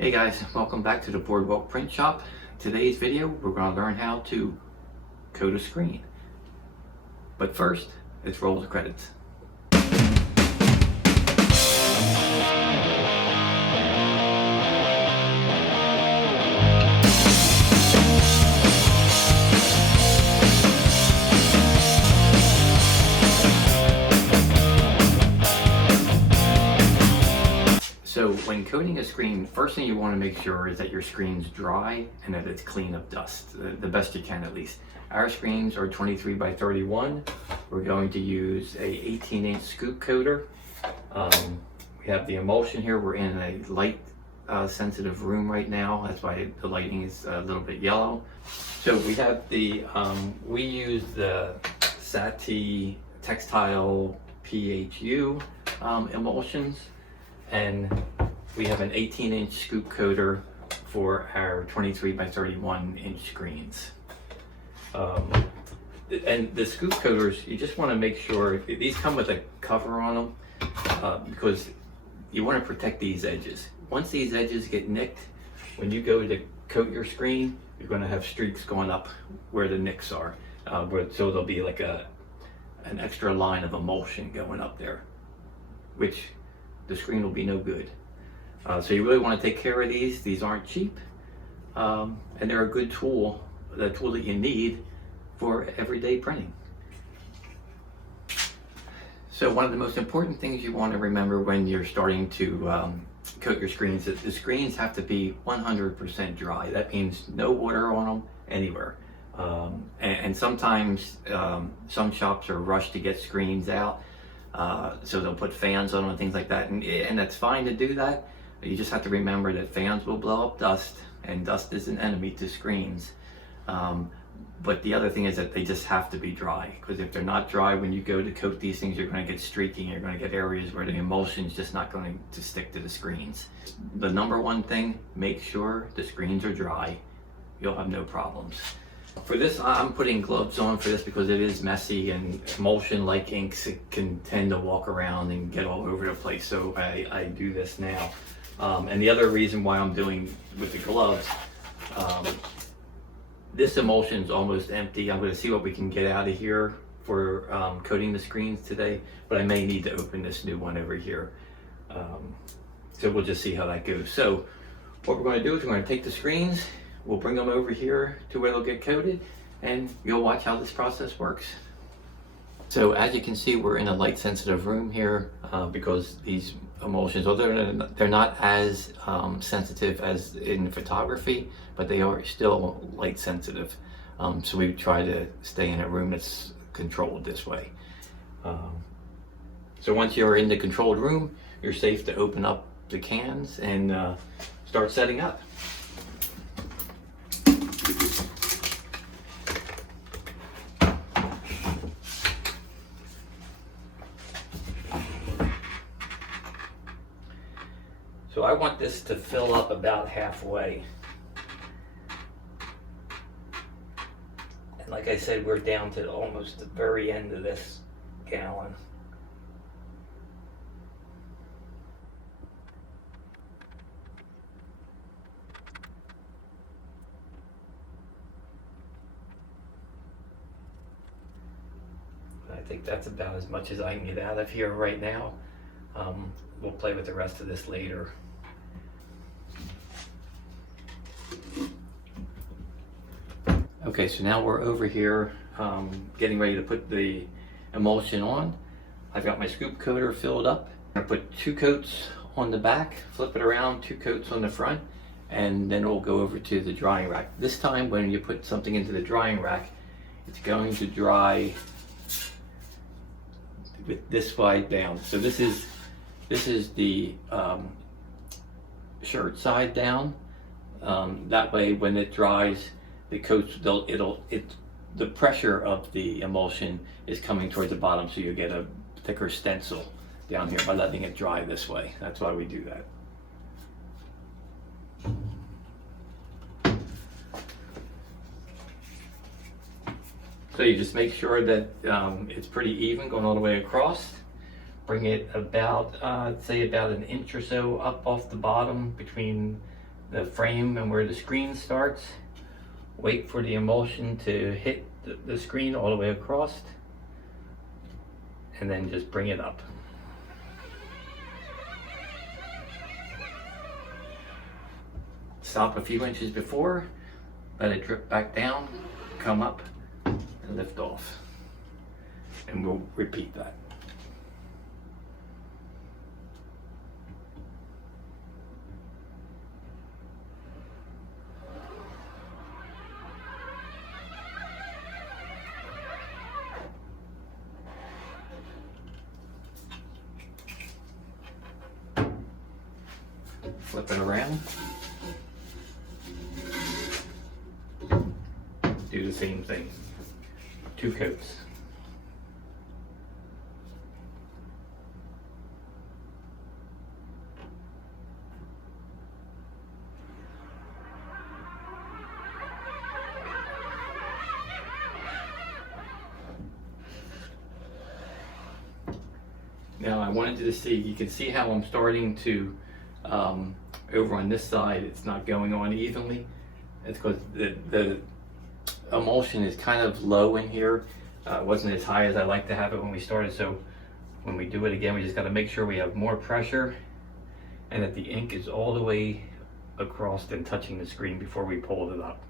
Hey guys, welcome back to the Boardwalk print shop. Today's video, we're going to learn how to coat a screen. But first, let's roll the credits. So when coating a screen, first thing you want to make sure is that your screen's dry and that it's clean of dust, the best you can at least. Our screens are 23 by 31. We're going to use a 18-inch scoop coater. We have the emulsion here. We're in a light sensitive room right now. That's why the lighting is a little bit yellow. So we have we use the Sati Textile PHU emulsions. And we have an 18-inch scoop coater for our 23 by 31 inch screens. And the scoop coaters, you just want to make sure, these come with a cover on them because you want to protect these edges. Once these edges get nicked, when you go to coat your screen, you're going to have streaks going up where the nicks are. So there'll be like an extra line of emulsion going up there, which the screen will be no good. So you really want to take care of these. These aren't cheap, and they're a good tool, the tool that you need for everyday printing. So one of the most important things you want to remember when you're starting to coat your screens is that the screens have to be 100% dry. That means no water on them anywhere. And sometimes some shops are rushed to get screens out. So they'll put fans on them and things like that, and that's fine to do that. You just have to remember that fans will blow up dust, and dust is an enemy to screens. But the other thing is that they just have to be dry, because if they're not dry when you go to coat these things, you're going to get streaking. You're going to get areas where the emulsion is just not going to stick to the screens. The number one thing, make sure the screens are dry. You'll have no problems. For this, I'm putting gloves on for this because it is messy, and emulsion, like inks, it can tend to walk around and get all over the place. So I do this now. And the other reason why I'm doing with the gloves, this emulsion is almost empty. I'm going to see what we can get out of here for coating the screens today, but I may need to open this new one over here. So we'll just see how that goes. So what we're going to do is we're going to take the screens, we'll bring them over here to where they'll get coated, and you'll watch how this process works. So as you can see, we're in a light sensitive room here because these emulsions, although they're not as sensitive as in photography, but they are still light sensitive. So we try to stay in a room that's controlled this way. So once you're in the controlled room, you're safe to open up the cans and start setting up. So I want this to fill up about halfway. And like I said, we're down to almost the very end of this gallon. I think that's about as much as I can get out of here right now. We'll play with the rest of this later. Okay, so now we're over here getting ready to put the emulsion on. I've got my scoop coater filled up. I'm gonna put 2 coats on the back, flip it around, 2 coats on the front, and then we'll go over to the drying rack. This time when you put something into the drying rack, it's going to dry with this side down. So this is the shirt side down. That way when it dries, the coats, the pressure of the emulsion is coming towards the bottom, so you get a thicker stencil down here by letting it dry this way. That's why we do that. So you just make sure that it's pretty even going all the way across. Bring it about, say about an inch or so up off the bottom between the frame and where the screen starts. Wait for the emulsion to hit the screen all the way across, and then just bring it up. Stop a few inches before, let it drip back down, come up, and lift off. And we'll repeat that. Flip it around. Do the same thing. 2 coats. Now I wanted you to see, you can see how I'm starting to, over on this side, it's not going on evenly. It's because the emulsion is kind of low in here. It wasn't as high as I like to have it when we started, so when we do it again, we just got to make sure we have more pressure and that the ink is all the way across and touching the screen before we pull it up.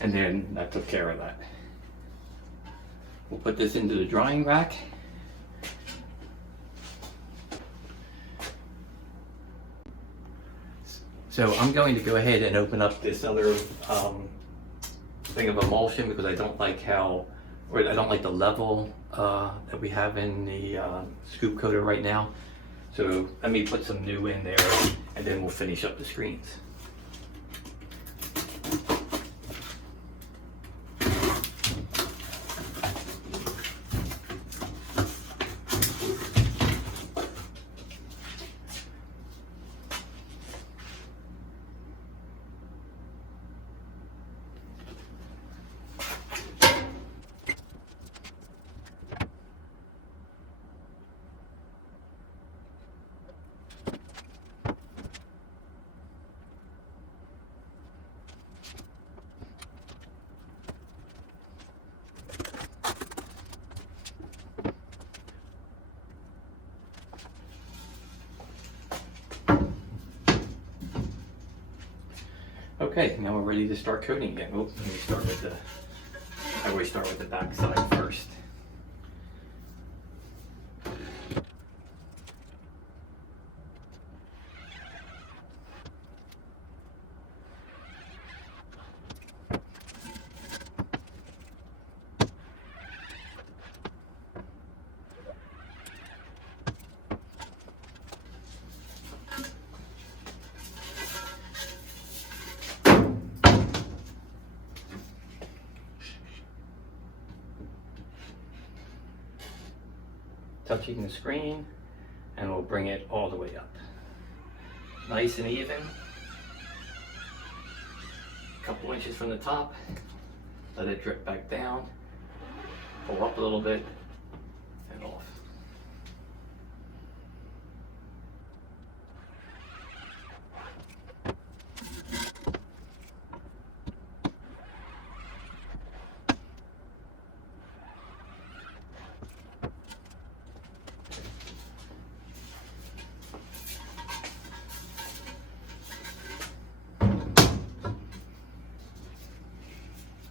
And then that took care of that. We'll put this into the drying rack. So I'm going to go ahead and open up this other thing of emulsion because I don't like I don't like the level that we have in the scoop coater right now. So let me put some new in there and then we'll finish up the screens. Okay, now we're ready to start coating again. Oops, let me start with I always start with the back side first. Touching the screen, and we'll bring it all the way up. Nice and even. A couple inches from the top. Let it drip back down. Pull up a little bit and off.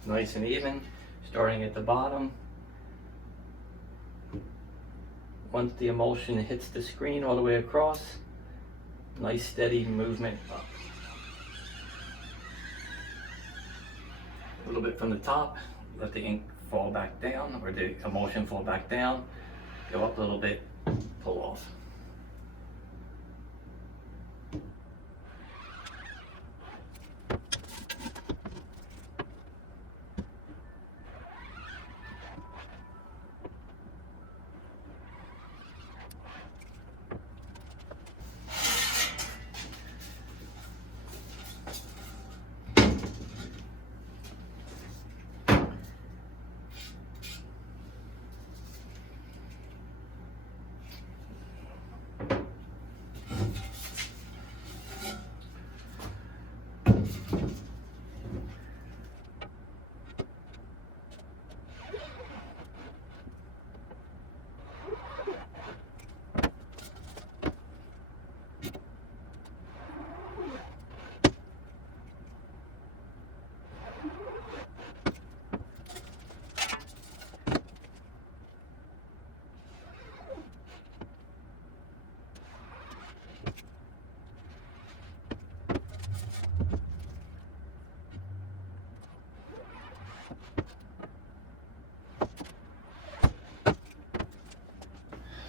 Nice and even, starting at the bottom. Once the emulsion hits the screen all the way across, nice steady movement up. A little bit from the top, let the ink fall back down, or the emulsion fall back down, go up a little bit, pull off.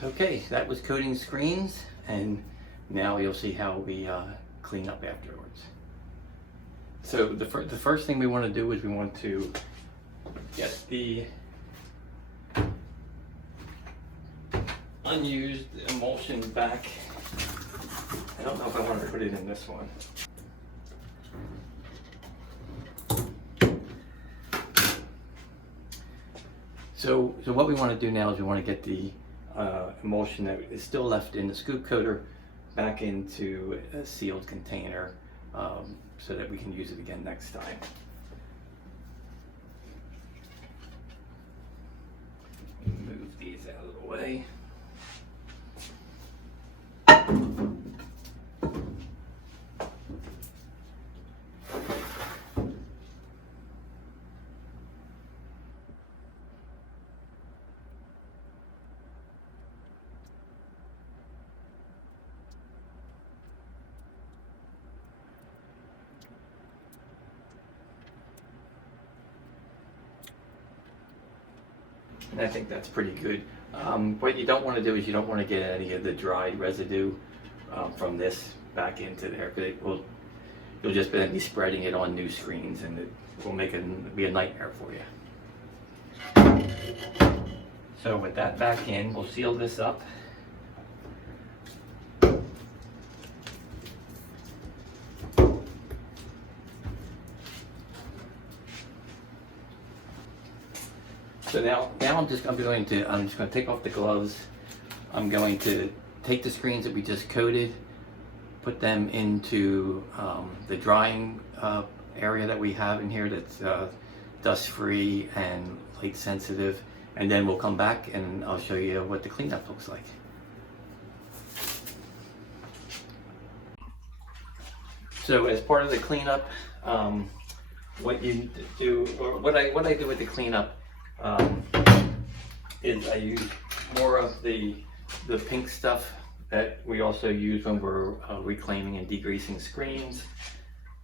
Okay, that was coating screens, and now you'll see how we clean up afterwards. So the first thing we want to do is we want to get the unused emulsion back. I don't know if I want to put it in this one. So what we want to do now is we want to get the emulsion that is still left in the scoop coater back into a sealed container so that we can use it again next time. Move these out of the way. And I think that's pretty good. What you don't want to do is you don't want to get any of the dried residue from this back into there, because you'll just be spreading it on new screens, and it will be a nightmare for you. So with that back in, we'll seal this up. So now I'm just going to take off the gloves. I'm going to take the screens that we just coated, put them into the drying area that we have in here that's dust free and light sensitive, and then we'll come back and I'll show you what the cleanup looks like. So as part of the cleanup, what you do, or what I do with the cleanup, is I use more of the pink stuff that we also use when we're reclaiming and degreasing screens.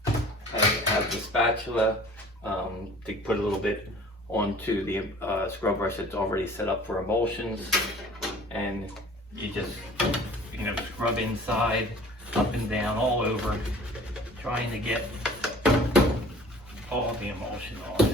I have the spatula to put a little bit onto the scrub brush that's already set up for emulsions, and you just scrub inside, up and down, all over, trying to get all the emulsion on.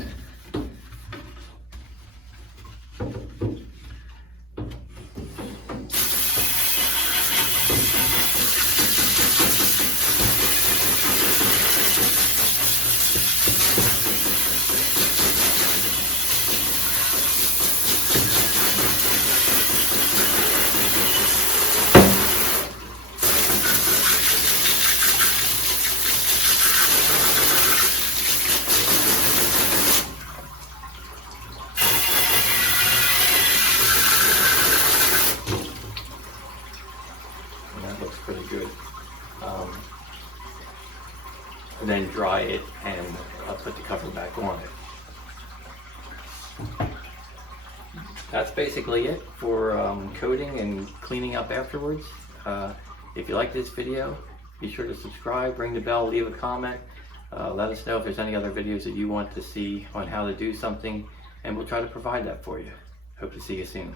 Pretty good. And then dry it and put the cover back on it. That's basically it for coating and cleaning up afterwards. If you like this video, be sure to subscribe, ring the bell, leave a comment. Let us know if there's any other videos that you want to see on how to do something, and we'll try to provide that for you. Hope to see you soon.